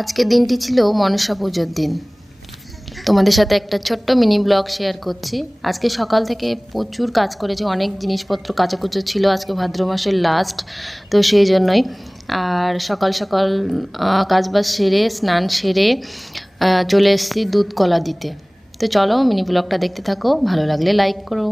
আজকের দিনটি ছিল মনসা পুজোর দিন। তোমাদের সাথে একটা ছোট্ট মিনি ব্লগ শেয়ার করছি। আজকে সকাল থেকে প্রচুর কাজ করেছি, অনেক জিনিসপত্র কাচাকুচো ছিল, আজকে ভাদ্র মাসের লাস্ট, তো সেই জন্যই। আর সকাল সকাল কাজবাজ সেরে স্নান সেরে চলে এসেছি দুধ কলা দিতে। তো চলো মিনি ব্লগটা দেখতে থাকো, ভালো লাগলে লাইক করো।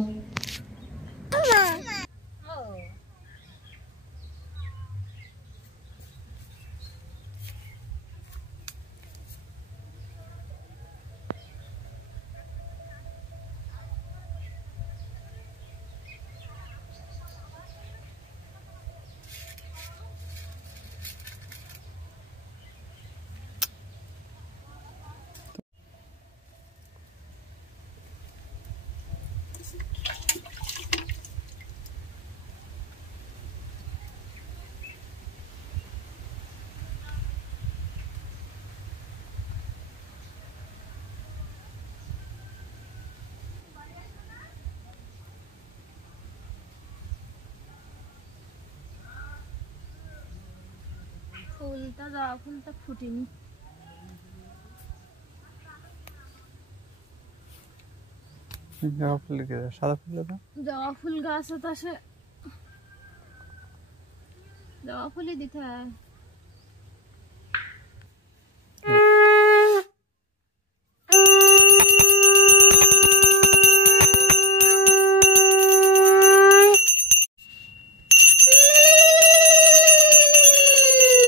ফুলটা জবা ফুলটা ফুটেনি। জবা ফুল সাদা ফুল জবা ফুল গাছ তো সে জবা ফুলই দিতে হয়।